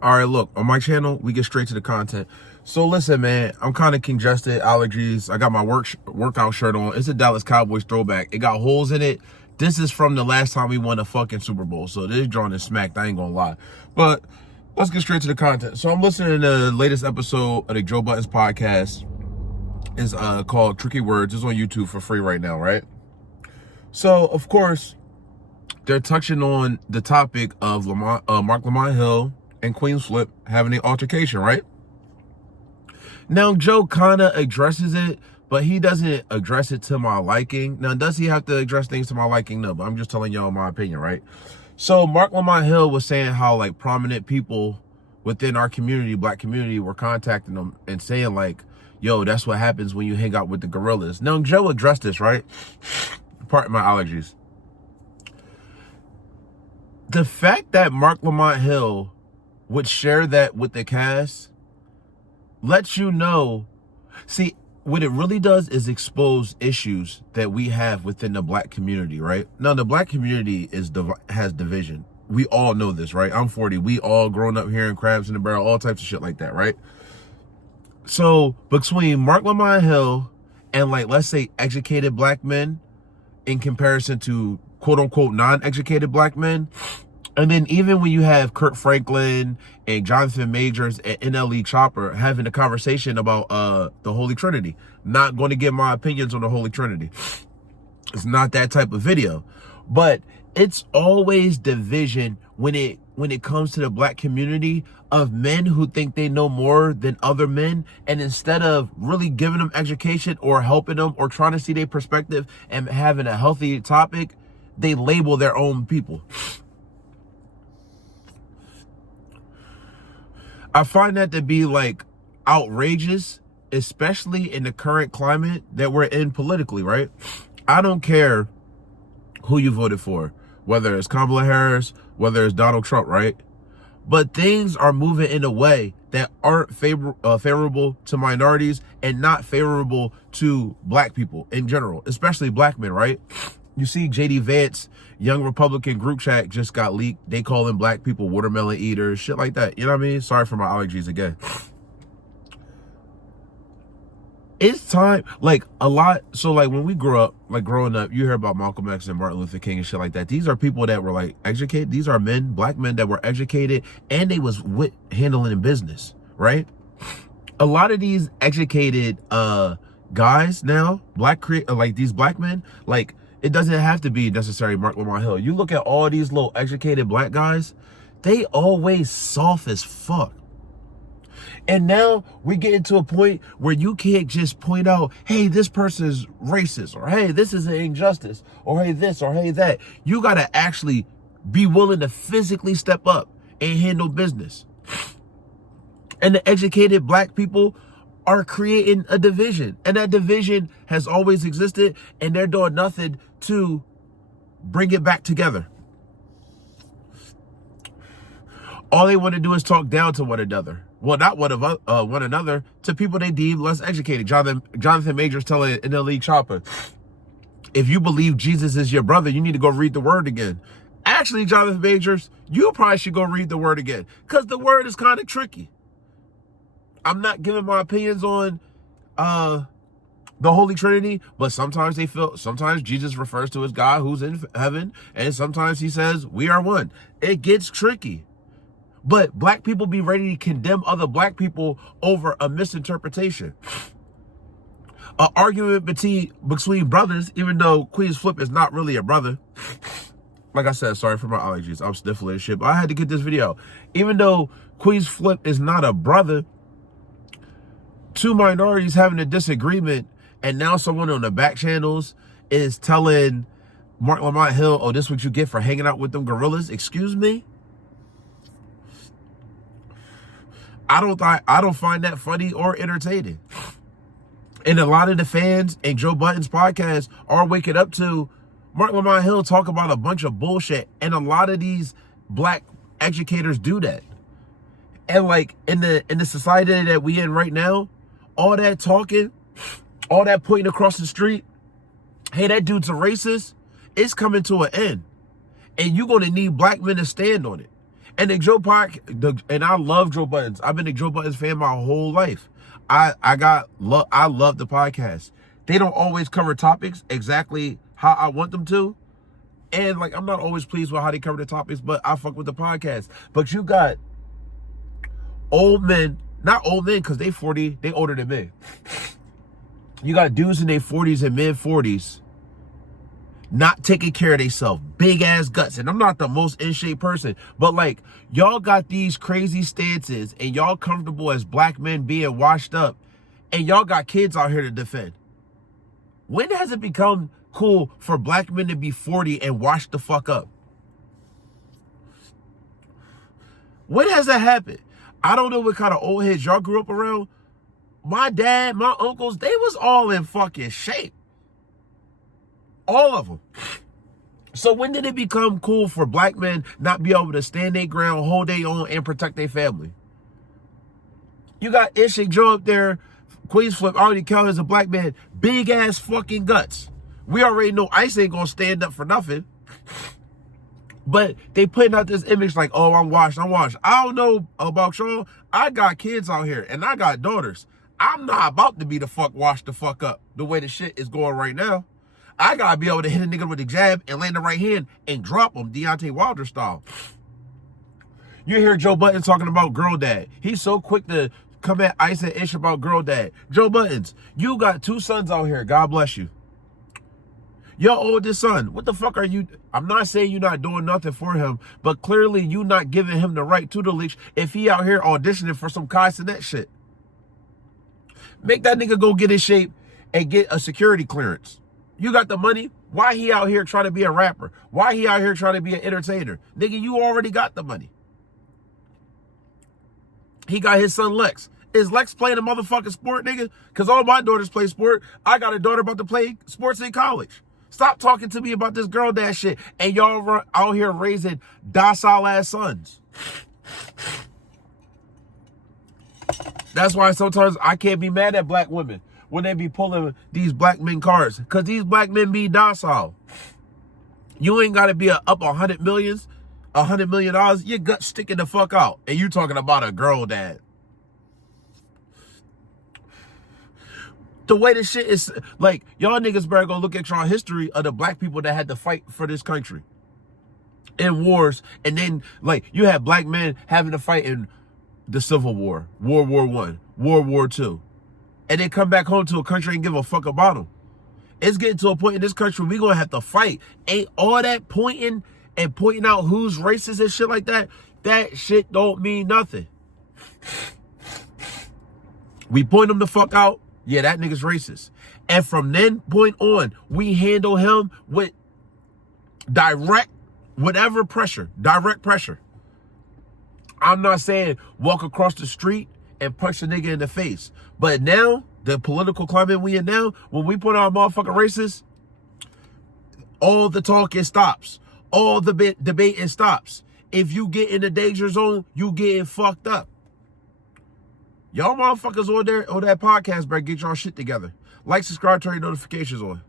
All right, look, on my channel, we get straight to the content. So listen, man, I'm kind of congested, allergies. I got my workout shirt on. It's a Dallas Cowboys throwback. It got holes in it. This is from the last time we won a fucking Super Bowl. So this drawing is smacked, I ain't gonna lie. But let's get straight to the content. So I'm listening to the latest episode of the Joe Budden's podcast. It's called Tricky Words. It's on YouTube for free right now, right? So, of course, they're touching on the topic of Mark Lamont Hill and Queen's Flip having an altercation, right? Now, Joe kind of addresses it, but he doesn't address it to my liking. Now, does he have to address things to my liking? No, but I'm just telling y'all my opinion, right? So Mark Lamont Hill was saying how like prominent people within our community, black community, were contacting him and saying like, yo, that's what happens when you hang out with the gorillas. Now, Joe addressed this, right? Pardon my allergies. The fact that Mark Lamont Hill would share that with the cast lets you know, see, what it really does is expose issues that we have within the black community, right? Now, the black community has division. We all know this, right? I'm 40. We all grown up hearing crabs in the barrel, all types of shit like that, right? So between Mark Lamont Hill and like, let's say educated black men in comparison to quote unquote non-educated black men, and then even when you have Kurt Franklin and Jonathan Majors and NLE Chopper having a conversation about the Holy Trinity. Not going to give my opinions on the Holy Trinity. It's not that type of video. But it's always division when it comes to the black community of men who think they know more than other men, and instead of really giving them education or helping them or trying to see their perspective and having a healthy topic, they label their own people. I find that to be like outrageous, especially in the current climate that we're in politically, right? I don't care who you voted for, whether it's Kamala Harris, whether it's Donald Trump, right? But things are moving in a way that aren't favorable to minorities and not favorable to black people in general, especially black men, right? You see J.D. Vance, young Republican group chat just got leaked. They calling black people watermelon eaters, shit like that. You know what I mean? Sorry for my allergies again. It's time, like a lot. So like when we grew up, like growing up, you hear about Malcolm X and Martin Luther King and shit like that. These are people that were like educated. These are men, black men that were educated and they was handling business, right? A lot of these educated guys now, like these black men, like, it doesn't have to be necessarily Mark Lamont Hill. You look at all these little educated black guys, they always soft as fuck. And now we get into a point where you can't just point out, hey, this person is racist, or hey, this is an injustice, or hey, this, or hey, that. You got to actually be willing to physically step up and handle business. And the educated black people are creating a division, and that division has always existed, and they're doing nothing to bring it back together. All they want to do is talk down to one another. Well, not one another, to people they deem less educated. Jonathan Majors telling NLE Chopper, if you believe Jesus is your brother, you need to go read the word again. Actually, Jonathan Majors, you probably should go read the word again, because the word is kind of tricky. I'm not giving my opinions on the Holy Trinity, but sometimes Jesus refers to his God who's in heaven, and sometimes he says we are one. It gets tricky. But black people be ready to condemn other black people over a misinterpretation. An argument between brothers, even though Queen's Flip is not really a brother. Like I said, sorry for my allergies. I'm sniffling and shit, but I had to get this video. Even though Queen's Flip is not a brother, two minorities having a disagreement, and now someone on the back channels is telling Mark Lamont Hill, oh, this is what you get for hanging out with them gorillas. Excuse me? I don't find that funny or entertaining. And a lot of the fans in Joe Budden's podcast are waking up to Mark Lamont Hill talk about a bunch of bullshit, and a lot of these black educators do that. And like in the society that we in right now, all that talking, all that pointing across the street, hey, that dude's a racist, it's coming to an end. And you're going to need black men to stand on it. And and I love Joe Buttons. I've been a Joe Buttons fan my whole life. I love the podcast. They don't always cover topics exactly how I want them to. And like, I'm not always pleased with how they cover the topics, but I fuck with the podcast. But you got old men, not old men because they 40, they older than me. You got dudes in their 40s and mid 40s not taking care of themselves, big ass guts. And I'm not the most in shape person, but like, y'all got these crazy stances and y'all comfortable as black men being washed up, and y'all got kids out here to defend. When has it become cool for black men to be 40 and washed the fuck up? When has that happened? I don't know what kind of old heads y'all grew up around. My dad, my uncles, they was all in fucking shape. All of them. So when did it become cool for black men not be able to stand their ground, hold their own, and protect their family? You got Ishik Joe up there, Queens Flip, already counted as a black man, big ass fucking guts. We already know Ice ain't gonna stand up for nothing. But they putting out this image like, oh, I'm washed. I don't know about y'all. I got kids out here and I got daughters. I'm not about to be the fuck washed the fuck up the way the shit is going right now. I gotta be able to hit a nigga with the jab and land the right hand and drop him, Deontay Wilder style. You hear Joe Budden talking about girl dad. He's so quick to come at Ice and Ish about girl dad. Joe Buttons, you got 2 sons out here. God bless you. Your oldest son, what the fuck are you? I'm not saying you're not doing nothing for him, but clearly you not giving him the right tutelage if he out here auditioning for some Kai Cenat shit. Make that nigga go get in shape and get a security clearance. You got the money. Why he out here trying to be a rapper? Why he out here trying to be an entertainer? Nigga, you already got the money. He got his son Lex. Is Lex playing a motherfucking sport, nigga? Because all my daughters play sport. I got a daughter about to play sports in college. Stop talking to me about this girl dad shit. And y'all out here raising docile ass sons. That's why sometimes I can't be mad at black women when they be pulling these black men cards. Because these black men be docile. You ain't got to be up $100 million. Your gut sticking the fuck out. And you talking about a girl dad. The way this shit is, like, y'all niggas better go look at y'all history of the black people that had to fight for this country in wars. And then, like, you had black men having to fight in the Civil War, World War I, World War II. And then come back home to a country and give a fuck about them. It's getting to a point in this country we gonna have to fight. Ain't all that pointing and pointing out who's racist and shit like that, that shit don't mean nothing. We point them the fuck out. Yeah, that nigga's racist. And from then point on, we handle him with direct pressure. I'm not saying walk across the street and punch a nigga in the face. But now, the political climate we in now, when we put our motherfucking racists, all the talking stops. All the debating stops. If you get in the danger zone, you getting fucked up. Y'all motherfuckers on that podcast better get y'all shit together. Like, subscribe, turn your notifications on.